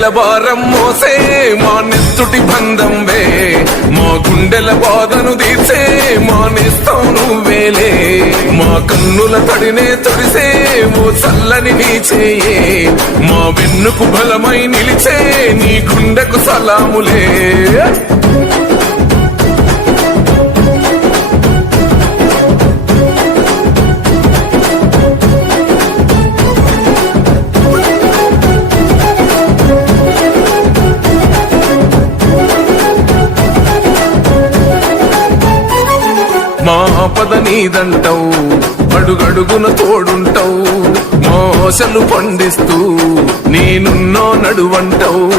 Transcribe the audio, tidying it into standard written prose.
గుండెల భారం మోసే మా నెత్తుటి బంధంవే, మా గుండెల బాధను తీర్చే మా నేస్తం నువ్వేలే. మా కన్నుల తడినే తొడిసే ఓ చల్లని నీ చేయే, మా వెన్నుకు బలమై నిలిచే నీ గుండెకు సలాములే. మా ఆపద నీదంటావు, అడుగడుగున తోడుంటావు, మోసలు పండిస్తూ నేనున్నో నడువంటావు.